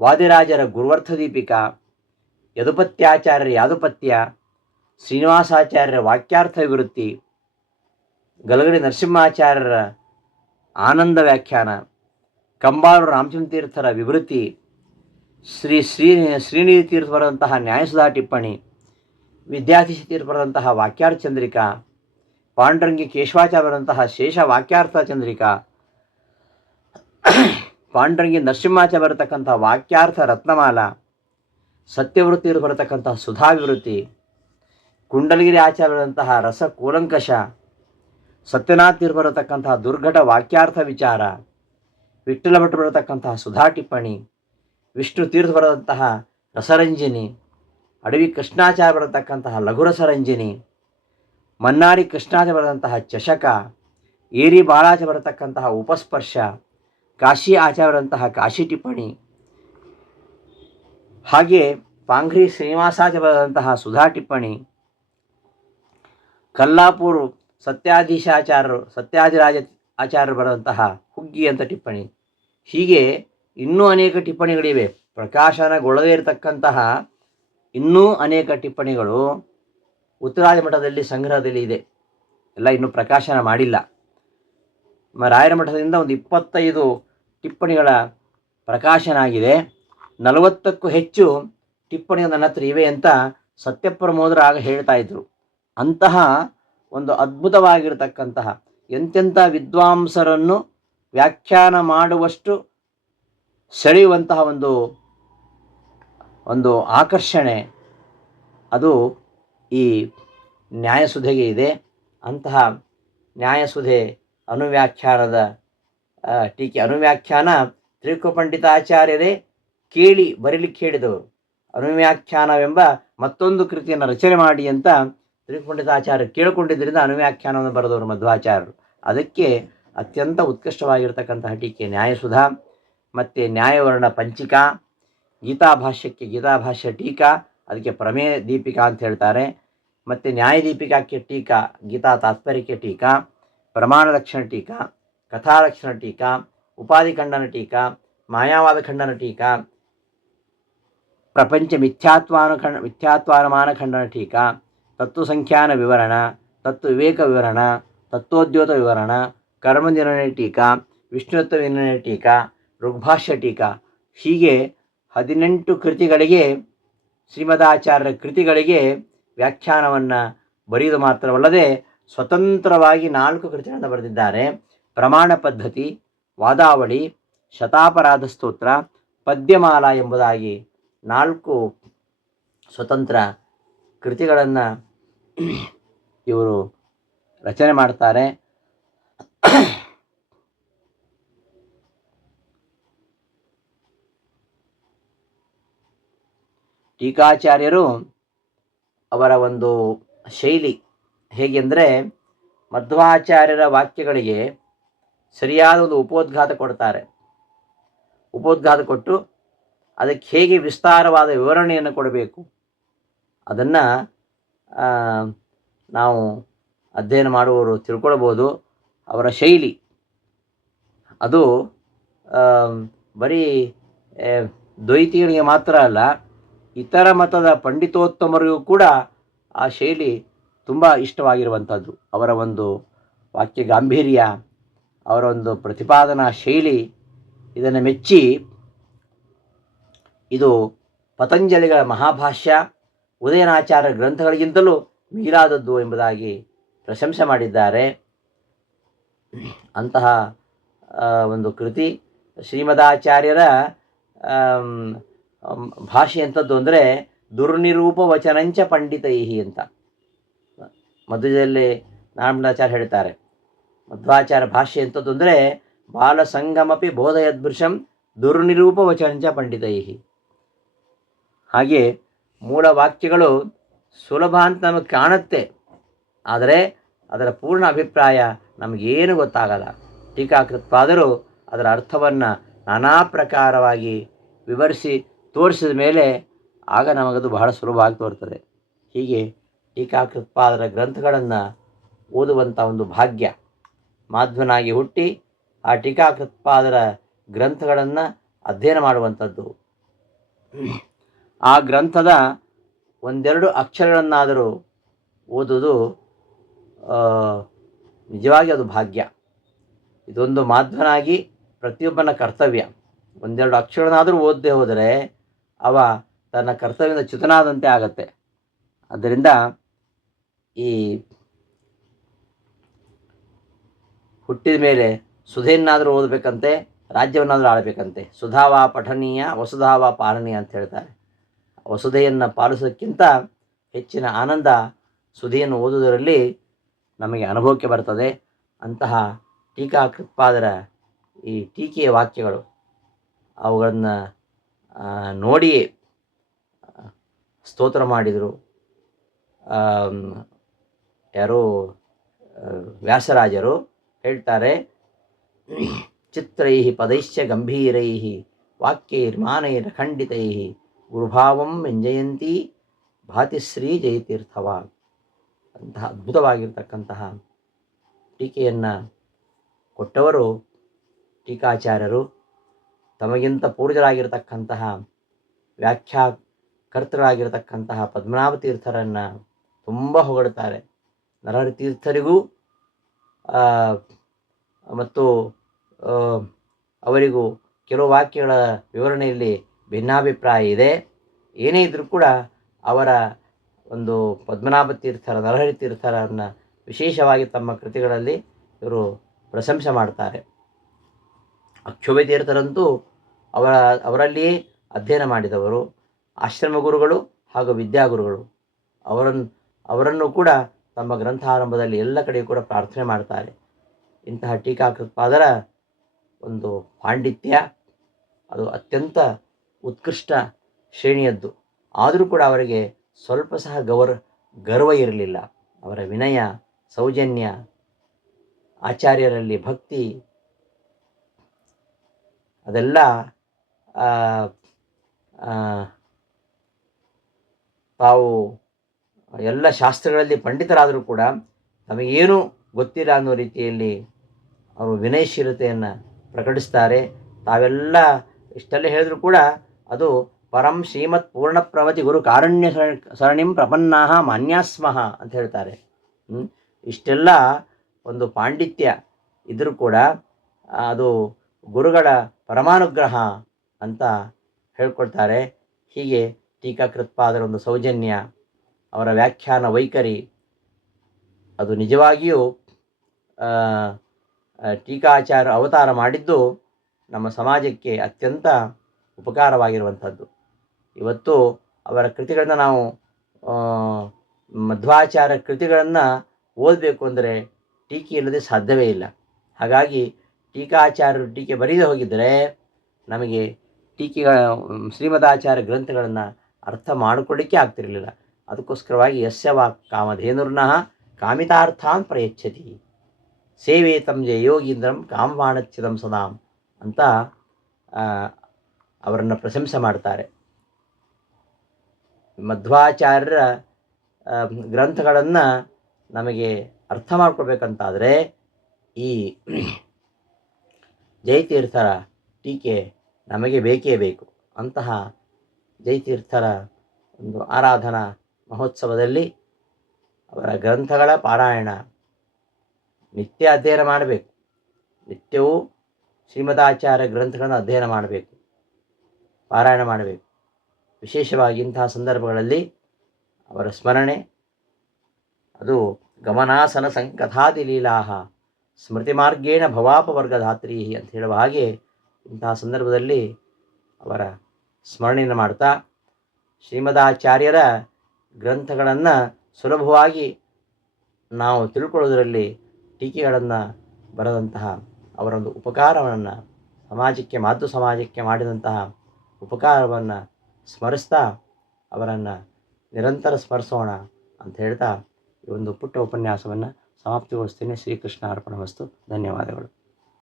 ವಾದಿರಾಜರ ಗುರುವರ್ಥ ದೀಪಿಕಾ, ಯದುಪತ್ಯಾಚಾರ್ಯರ ಯಾದುಪತ್ಯ, ಶ್ರೀನಿವಾಸಾಚಾರ್ಯರ ವಾಕ್ಯಾರ್ಥ ವಿವೃತ್ತಿ, ಗಲಗಡಿ ನರಸಿಂಹಾಚಾರ್ಯರ ಆನಂದ ವ್ಯಾಖ್ಯಾನ, ಕಂಬಾರೂರು ರಾಮಚಂದ್ರತೀರ್ಥರ ವಿವೃತ್ತಿ, ಶ್ರೀನಿಧಿ ತೀರ್ಥ ಬರೆದಂತಹ ನ್ಯಾಯಸುಧಾ ಟಿಪ್ಪಣಿ, ವಿದ್ಯಾಧೀಶ ತೀರ್ಥ ಬರೆದಂತಹ ವಾಕ್ಯಾರ್ಥ ಚಂದ್ರಿಕಾ, ಪಾಂಡುರಂಗಿ ಕೇಶವಾಚಾರ್ಯ ಬರೆದಂತಹ ಶೇಷ ವಾಕ್ಯಾರ್ಥ ಚಂದ್ರಿಕಾ, ಪಾಂಡುರಂಗಿ ನರಸಿಂಹಾಚಾರ್ಯ ಬರತಕ್ಕಂತಹ ವಾಕ್ಯಾರ್ಥ ರತ್ನಮಾಲ, ಸತ್ಯವೃತ್ತಿಯರು ಬರತಕ್ಕಂತಹ ಸುಧಾ ವಿವೃತ್ತಿ, ಕುಂಡಲಗಿರಿ ಆಚಾರ್ಯ ಬರೆದಂತಹ ರಸ ಕೂಲಂಕಷ, ಸತ್ಯನಾಥ್ ತೀರ್ಥ ಬರತಕ್ಕಂತಹ ದುರ್ಘಟ ವಾಕ್ಯಾರ್ಥ ವಿಚಾರ, ವಿಠ್ಠಲ ಭಟ್ ಬರತಕ್ಕಂತಹ ಸುಧಾ ಟಿಪ್ಪಣಿ, ವಿಷ್ಣು ತೀರ್ಥ ಬರೆದಂತಹ ರಸರಂಜಿನಿ, ಅಡವಿ ಕೃಷ್ಣಾಚಾರ್ಯ ಬರತಕ್ಕಂತಹ ಲಘುರಸರಂಜಿನಿ, ಮನ್ನಾರಿ ಕೃಷ್ಣಾಚಾರ್ಯ ಬರೆದಂತಹ ಚಷಕ, ಏರಿ ಬಾಳಾಚಾರ್ಯ ಬರತಕ್ಕಂತಹ ಉಪಸ್ಪರ್ಶ, ಕಾಶಿ ಆಚಾರ್ಯರಂತಹ ಕಾಶಿ ಟಿಪ್ಪಣಿ, ಹಾಗೆ ಪಾಂಘ್ರಿ ಶ್ರೀನಿವಾಸಾಚಾರ್ಯ ಬರೆದಂತಹ ಸುಧಾ ಟಿಪ್ಪಣಿ, ಕಲ್ಲಾಪುರ್ ಸತ್ಯಾದಿರಾಜ ಆಚಾರ್ಯರು ಬರೆದಂತಹ ಹುಗ್ಗಿ ಅಂತ ಟಿಪ್ಪಣಿ. ಹೀಗೆ ಇನ್ನೂ ಅನೇಕ ಟಿಪ್ಪಣಿಗಳಿವೆ. ಪ್ರಕಾಶನಗೊಳ್ಳದೇ ಇರತಕ್ಕಂತಹ ಇನ್ನೂ ಅನೇಕ ಟಿಪ್ಪಣಿಗಳು ಉತ್ತರಾದಿ ಮಠದಲ್ಲಿ ಸಂಗ್ರಹದಲ್ಲಿ ಇದೆ. ಎಲ್ಲ ಇನ್ನೂ ಪ್ರಕಾಶನ ಮಾಡಿಲ್ಲ. ರಾಯರ ಮಠದಿಂದ ಒಂದು 25 ಟಿಪ್ಪಣಿಗಳ ಪ್ರಕಾಶನ ಆಗಿದೆ. 40ಕ್ಕೂ ಹೆಚ್ಚು ಟಿಪ್ಪಣಿಗಳು ನನ್ನ ಹತ್ರ ಇವೆ ಅಂತ ಸತ್ಯಪ್ರಮೋದರು ಆಗ ಹೇಳ್ತಾ ಇದ್ರು. ಅಂತಹ ಒಂದು ಅದ್ಭುತವಾಗಿರತಕ್ಕಂತಹ ಎಂತೆಂಥ ವಿದ್ವಾಂಸರನ್ನು ವ್ಯಾಖ್ಯಾನ ಮಾಡುವಷ್ಟು ಸೆಳೆಯುವಂತಹ ಒಂದು ಆಕರ್ಷಣೆ ಅದು ಈ ನ್ಯಾಯಸುಧೆಗೆ ಇದೆ. ಅಂತಹ ನ್ಯಾಯಸುಧೆ ಅನುವ್ಯಾಖ್ಯಾನದ ಟೀಕೆ, ಅನುವ್ಯಾಖ್ಯಾನ ತ್ರಿಕುಪಂಡಿತಾಚಾರ್ಯರೇ ಕೇಳಿ ಬರೀಲಿಕ್ಕೆ ಹೇಳಿದವರು. ಅನುವ್ಯಾಖ್ಯಾನವೆಂಬ ಮತ್ತೊಂದು ಕೃತಿಯನ್ನು ರಚನೆ ಮಾಡಿ ಅಂತ ತ್ರಿಕುಪಂಡಿತಾಚಾರ್ಯ ಕೇಳಿಕೊಂಡಿದ್ದರಿಂದ ಅನುವ್ಯಾಖ್ಯಾನವನ್ನು ಬರೆದವರು ಮಧ್ವಾಚಾರ್ಯರು. ಅದಕ್ಕೆ ಅತ್ಯಂತ ಉತ್ಕೃಷ್ಟವಾಗಿರ್ತಕ್ಕಂತಹ ಟೀಕೆ ನ್ಯಾಯಸುಧಾ. ಮತ್ತು ನ್ಯಾಯವರ್ಣ ಪಂಚಿಕಾ, ಗೀತಾಭಾಷ್ಯಕ್ಕೆ ಗೀತಾಭಾಷ್ಯ ಟೀಕಾ, ಅದಕ್ಕೆ ಪ್ರಮೇಯ ದೀಪಿಕಾ ಅಂತ ಹೇಳ್ತಾರೆ. ಮತ್ತು ನ್ಯಾಯದೀಪಿಕಾಕ್ಕೆ ಟೀಕಾ, ಗೀತಾ ತಾತ್ಪರ್ಯಕ್ಕೆ ಟೀಕಾ, ಪ್ರಮಾಣಲಕ್ಷಣ ಟೀಕಾ, ಕಥಾಲಕ್ಷಣ ಟೀಕಾ, ಉಪಾಧಿ ಖಂಡನ ಟೀಕಾ, ಮಾಯಾವಾದ ಖಂಡನ ಟೀಕಾ, ಪ್ರಪಂಚ ಮಿಥ್ಯಾತ್ವಾನುಮಾನ ಖಂಡನ ಟೀಕಾ, ತತ್ವಸಂಖ್ಯಾನ ವಿವರಣ, ತತ್ವ ವಿವೇಕ ವಿವರಣ, ತತ್ವೋದ್ಯೋತ ವಿವರಣ, ಕರ್ಮ ನಿರ್ಣಯ ಟೀಕಾ, ವಿಷ್ಣುತ್ವ ನಿರ್ಣಯ ಟೀಕಾ, ಋಗ್ಭಾಷ್ಯ ಟೀಕಾ. ಹೀಗೆ 18 ಕೃತಿಗಳಿಗೆ, ಶ್ರೀಮದಾಚಾರ್ಯರ ಕೃತಿಗಳಿಗೆ ವ್ಯಾಖ್ಯಾನವನ್ನು ಬರೆಯುವುದು ಮಾತ್ರವಲ್ಲದೆ ಸ್ವತಂತ್ರವಾಗಿ 4 ಕೃತಿಗಳನ್ನು ಬರೆದಿದ್ದಾರೆ. ಪ್ರಮಾಣ ಪದ್ಧತಿ, ವಾದಾವಳಿ, ಶತಾಪರಾಧ ಸ್ತೋತ್ರ, ಪದ್ಯಮಾಲ ಎಂಬುದಾಗಿ 4 ಸ್ವತಂತ್ರ ಕೃತಿಗಳನ್ನು ಇವರು ರಚನೆ ಮಾಡ್ತಾರೆ. ಟೀಕಾಚಾರ್ಯರು ಅವರ ಒಂದು ಶೈಲಿ ಹೇಗೆಂದರೆ, ಮಧ್ವಾಚಾರ್ಯರ ವಾಕ್ಯಗಳಿಗೆ ಸರಿಯಾದ ಒಂದು ಉಪೋದ್ಘಾತ ಕೊಡ್ತಾರೆ. ಉಪೋದ್ಘಾತ ಕೊಟ್ಟು ಅದಕ್ಕೆ ಹೇಗೆ ವಿಸ್ತಾರವಾದ ವಿವರಣೆಯನ್ನು ಕೊಡಬೇಕು ಅದನ್ನು ನಾವು ಅಧ್ಯಯನ ಮಾಡುವವರು ತಿಳ್ಕೊಳ್ಬೋದು. ಅವರ ಶೈಲಿ ಅದು ಬರೀ ದ್ವೈತಿಗಳಿಗೆ ಮಾತ್ರ ಅಲ್ಲ, ಇತರ ಮತದ ಪಂಡಿತೋತ್ತಮರಿಗೂ ಕೂಡ ಆ ಶೈಲಿ ತುಂಬ ಇಷ್ಟವಾಗಿರುವಂಥದ್ದು. ಅವರ ಒಂದು ವಾಕ್ಯ ಗಾಂಭೀರ್ಯ, ಅವರ ಒಂದು ಪ್ರತಿಪಾದನಾ ಶೈಲಿ ಇದನ್ನು ಮೆಚ್ಚಿ ಇದು ಪತಂಜಲಿಗಳ ಮಹಾಭಾಷ್ಯ, ಉದಯನಾಚಾರ್ಯ ಗ್ರಂಥಗಳಿಗಿಂತಲೂ ಮೀರಾದದ್ದು ಎಂಬುದಾಗಿ ಪ್ರಶಂಸೆ ಮಾಡಿದ್ದಾರೆ. ಅಂತಹ ಒಂದು ಕೃತಿ. ಶ್ರೀಮದಾಚಾರ್ಯರ ಭಾಷೆ ಎಂಥದ್ದು ಅಂದರೆ ದುರ್ನಿರೂಪ ವಚನಂಚ ಪಂಡಿತೈಹಿ ಅಂತ ಮಧ್ವದಲ್ಲಿ ನಾರಾಯಣಾಚಾರ್ಯ ಹೇಳ್ತಾರೆ. ಮಧ್ವಾಚಾರ್ಯ ಭಾಷೆ ಎಂಥದ್ದು ಅಂದರೆ ಬಾಲಸಂಗಮಪಿ ಬೋಧಯದ್ಭೃಶಂ ದುರ್ನಿರೂಪ ವಚನಂಚ ಪಂಡಿತೈಹಿ. ಹಾಗೆ ಮೂಲ ವಾಕ್ಯಗಳು ಸುಲಭ ಅಂತ ನಮಗೆ ಕಾಣುತ್ತೆ, ಆದರೆ ಅದರ ಪೂರ್ಣ ಅಭಿಪ್ರಾಯ ನಮಗೇನು ಗೊತ್ತಾಗಲ್ಲ. ಟೀಕಾಕೃತ್ಪಾದರು ಅದರ ಅರ್ಥವನ್ನು ನಾನಾ ಪ್ರಕಾರವಾಗಿ ವಿವರಿಸಿ ತೋರಿಸಿದ ಮೇಲೆ ಆಗ ನಮಗದು ಬಹಳ ಸುಲಭವಾಗಿ ತೋರ್ತದೆ. ಹೀಗೆ ಟೀಕಾಕೃತ್ಪಾದರ ಗ್ರಂಥಗಳನ್ನು ಓದುವಂಥ ಒಂದು ಭಾಗ್ಯ, ಮಾಧ್ವನಾಗಿ ಹುಟ್ಟಿ ಆ ಟೀಕಾಕೃತ್ಪಾದರ ಗ್ರಂಥಗಳನ್ನು ಅಧ್ಯಯನ ಮಾಡುವಂಥದ್ದು, ಆ ಗ್ರಂಥದ ಒಂದೆರಡು ಅಕ್ಷರಗಳನ್ನಾದರೂ ಓದುವುದು ನಿಜವಾಗಿ ಅದು ಭಾಗ್ಯ. ಇದೊಂದು ಮಾಧ್ವನಾಗಿ ಪ್ರತಿಯೊಬ್ಬನ ಕರ್ತವ್ಯ. ಒಂದೆರಡು ಅಕ್ಷರನಾದರೂ ಓದದೆ ಹೋದರೆ ಅವ ತನ್ನ ಕರ್ತವ್ಯದಿಂದ ಚ್ಯುತನಾದಂತೆ ಆಗತ್ತೆ. ಆದ್ದರಿಂದ ಈ ಹುಟ್ಟಿದ ಮೇಲೆ ಸುಧೆಯನ್ನಾದರೂ ಓದಬೇಕಂತೆ, ರಾಜ್ಯವನ್ನಾದರೂ ಆಳಬೇಕಂತೆ. ಸುಧಾವಾ ಪಠನೀಯ ವಸುಧಾವಾ ಪಾಲನೀಯ ಅಂತ ಹೇಳ್ತಾರೆ. ವಸುಧೆಯನ್ನು ಪಾಲಿಸೋದಕ್ಕಿಂತ ಹೆಚ್ಚಿನ ಆನಂದ ಸುಧೆಯನ್ನು ಓದುವುದರಲ್ಲಿ ನಮಗೆ ಅನುಭವಕ್ಕೆ ಬರ್ತದೆ. ಅಂತಹ ಟೀಕಾಕೃತ್ಪಾದರ ಈ ಟೀಕೆಯ ವಾಕ್ಯಗಳು ಅವುಗಳನ್ನು ನೋಡಿಯೇ ಸ್ತೋತ್ರ ಮಾಡಿದರು. ಯಾರೋ ವ್ಯಾಸರಾಜರು ಹೇಳ್ತಾರೆ, ಚಿತ್ರೈ ಪದೈಶ್ಚ ಗಂಭೀರೈ ವಾಕ್ಯೈರ್ಮಾನೈರ್ಖಂಡಿತೈ ಗುರುಭಾವಂ ವ್ಯಂಜಯಂತಿ ಭಾತಿಶ್ರೀ ಜಯತೀರ್ಥವ. ಅಂತಹ ಅದ್ಭುತವಾಗಿರ್ತಕ್ಕಂತಹ ಟೀಕೆಯನ್ನು ಕೊಟ್ಟವರು ಟೀಕಾಚಾರ್ಯರು. ತಮಗಿಂತ ಪೂರ್ವಜರಾಗಿರ್ತಕ್ಕಂತಹ ವ್ಯಾಖ್ಯಾಕರ್ತರಾಗಿರ್ತಕ್ಕಂತಹ ಪದ್ಮನಾಭ ತೀರ್ಥರನ್ನು ತುಂಬ ಹೊಗಳುತ್ತಾರೆ. ನರಹರಿ ತೀರ್ಥರಿಗೂ ಮತ್ತು ಅವರಿಗೂ ಕೆಲವು ವಾಕ್ಯಗಳ ವಿವರಣೆಯಲ್ಲಿ ಭಿನ್ನಾಭಿಪ್ರಾಯ ಇದೆ. ಏನೇ ಇದ್ದರೂ ಕೂಡ ಅವರ ಒಂದು ಪದ್ಮನಾಭ ತೀರ್ಥರ, ನರಹರಿ ತೀರ್ಥರನ್ನು ವಿಶೇಷವಾಗಿ ತಮ್ಮ ಕೃತಿಗಳಲ್ಲಿ ಇವರು ಪ್ರಶಂಸೆ ಮಾಡ್ತಾರೆ. ಅಕ್ಷೋಭ್ಯ ತೀರ್ಥರಂತೂ ಅವರಲ್ಲಿಯೇ ಅಧ್ಯಯನ ಮಾಡಿದವರು, ಆಶ್ರಮ ಗುರುಗಳು ಹಾಗೂ ವಿದ್ಯಾಗುರುಗಳು. ಅವರನ್ನು ಕೂಡ ತಮ್ಮ ಗ್ರಂಥಾರಂಭದಲ್ಲಿ ಎಲ್ಲ ಕಡೆ ಕೂಡ ಪ್ರಾರ್ಥನೆ ಮಾಡ್ತಾರೆ. ಇಂತಹ ಟೀಕಾಕೃತ್ಪಾದರ ಒಂದು ಪಾಂಡಿತ್ಯ ಅದು ಅತ್ಯಂತ ಉತ್ಕೃಷ್ಟ ಶ್ರೇಣಿಯದ್ದು. ಆದರೂ ಕೂಡ ಅವರಿಗೆ ಸ್ವಲ್ಪ ಸಹ ಗರ್ವ ಇರಲಿಲ್ಲ. ಅವರ ವಿನಯ, ಸೌಜನ್ಯ, ಆಚಾರ್ಯರಲ್ಲಿ ಭಕ್ತಿ ಅದೆಲ್ಲ ತಾವು ಎಲ್ಲ ಶಾಸ್ತ್ರಗಳಲ್ಲಿ ಪಂಡಿತರಾದರೂ ಕೂಡ ನಮಗೇನು ಗೊತ್ತಿಲ್ಲ ಅನ್ನೋ ರೀತಿಯಲ್ಲಿ ಅವರು ವಿನಯಶೀಲತೆಯನ್ನು ಪ್ರಕಟಿಸ್ತಾರೆ. ತಾವೆಲ್ಲ ಇಷ್ಟೆಲ್ಲ ಹೇಳಿದ್ರು ಕೂಡ ಅದು ಪರಂ ಶ್ರೀಮತ್ ಪೂರ್ಣಪ್ರವತಿ ಗುರು ಕಾರುಣ್ಯ ಸರಣಿಂ ಪ್ರಪನ್ನಾಹ ಮಾನ್ಯಾಸ್ಮಃ ಅಂತ ಹೇಳ್ತಾರೆ. ಇಷ್ಟೆಲ್ಲ ಒಂದು ಪಾಂಡಿತ್ಯ ಇದ್ದರೂ ಕೂಡ ಅದು ಗುರುಗಳ ಪರಮಾನುಗ್ರಹ ಅಂತ ಹೇಳ್ಕೊಳ್ತಾರೆ. ಹೀಗೆ ಟೀಕಾಕೃತ್ಪಾದರ ಒಂದು ಸೌಜನ್ಯ, ಅವರ ವ್ಯಾಖ್ಯಾನ ವೈಖರಿ ಅದು ನಿಜವಾಗಿಯೂ ಟೀಕಾಚಾರ್ಯ ಅವತಾರ ಮಾಡಿದ್ದು ನಮ್ಮ ಸಮಾಜಕ್ಕೆ ಅತ್ಯಂತ ಉಪಕಾರವಾಗಿರುವಂಥದ್ದು. ಇವತ್ತು ಅವರ ಕೃತಿಗಳನ್ನು ನಾವು ಮಧ್ವಾಚಾರ್ಯ ಕೃತಿಗಳನ್ನು ಓದಬೇಕು ಅಂದರೆ ಟೀಕೆ ಇಲ್ಲದೆ ಸಾಧ್ಯವೇ ಇಲ್ಲ. ಹಾಗಾಗಿ ಟೀಕಾಚಾರ್ಯರು ಟೀಕೆ ಬರೀದೇ ಹೋಗಿದ್ದರೆ ನಮಗೆ ಶ್ರೀಮದಾಚಾರ್ಯ ಗ್ರಂಥಗಳನ್ನು ಅರ್ಥ ಮಾಡಿಕೊಳ್ಳಿಕ್ಕೆ ಆಗ್ತಿರಲಿಲ್ಲ. ಅದಕ್ಕೋಸ್ಕರವಾಗಿ ಯಸ್ಯ ವಾ ಕಾಮಧೇನುರ್ನಃ ಕಾಮಿತಾರ್ಥಾನ್ ಪ್ರಯಚ್ಛತಿ ಸೇವೇತಂ ಜಯ ಯೋಗೀಂದ್ರಂ ಕಾಮವಾಣಚ್ಛಿದಂ ಸದಾಂ ಅಂತ ಅವರನ್ನು ಪ್ರಶಂಸೆ ಮಾಡ್ತಾರೆ. ಮಧ್ವಾಚಾರ್ಯರ ಗ್ರಂಥಗಳನ್ನು ನಮಗೆ ಅರ್ಥ ಮಾಡ್ಕೊಳ್ಬೇಕಂತಾದರೆ ಈ ಜಯತೀರ್ಥರ ಟೀಕೆ ನಮಗೆ ಬೇಕೇ ಬೇಕು. ಅಂತಹ ಜಯತೀರ್ಥರ ಒಂದು ಆರಾಧನಾ ಮಹೋತ್ಸವದಲ್ಲಿ ಅವರ ಗ್ರಂಥಗಳ ಪಾರಾಯಣ ನಿತ್ಯ ಅಧ್ಯಯನ ಮಾಡಬೇಕು. ನಿತ್ಯವೂ ಶ್ರೀಮದಾಚಾರ್ಯ ಗ್ರಂಥಗಳನ್ನು ಅಧ್ಯಯನ ಮಾಡಬೇಕು, ಪಾರಾಯಣ ಮಾಡಬೇಕು. ವಿಶೇಷವಾಗಿ ಇಂತಹ ಸಂದರ್ಭಗಳಲ್ಲಿ ಅವರ ಸ್ಮರಣೆ ಅದು ಗಮನಾಸನ ಸಂಕಥಾದಿ ಲೀಲಾ ಸ್ಮೃತಿ ಮಾರ್ಗೇಣ ಭವಾಪವರ್ಗಧಾತ್ರಿ ಅಂತ ಹೇಳುವ ಹಾಗೆ ಇಂತಹ ಸಂದರ್ಭದಲ್ಲಿ ಅವರ ಸ್ಮರಣೆಯನ್ನು ಮಾಡ್ತಾ ಶ್ರೀಮದಾಚಾರ್ಯರ ಗ್ರಂಥಗಳನ್ನು ಸುಲಭವಾಗಿ ನಾವು ತಿಳ್ಕೊಳ್ಳೋದರಲ್ಲಿ ಟೀಕೆಗಳನ್ನು ಬರೆದಂತಹ ಅವರೊಂದು ಉಪಕಾರವನ್ನು ಸಮಾಜಕ್ಕೆ ಮಾತೃ ಸಮಾಜಕ್ಕೆ ಮಾಡಿದಂತಹ ಉಪಕಾರವನ್ನು ಸ್ಮರಿಸ್ತಾ ಅವರನ್ನು ನಿರಂತರ ಸ್ಮರಿಸೋಣ ಅಂತ ಹೇಳ್ತಾ ಈ ಒಂದು ಪುಟ್ಟ ಉಪನ್ಯಾಸವನ್ನು ಸಮಾಪ್ತಿಗೊಳಿಸ್ತೀನಿ. ಶ್ರೀಕೃಷ್ಣ ಅರ್ಪಣಮಸ್ತು. ಧನ್ಯವಾದಗಳು.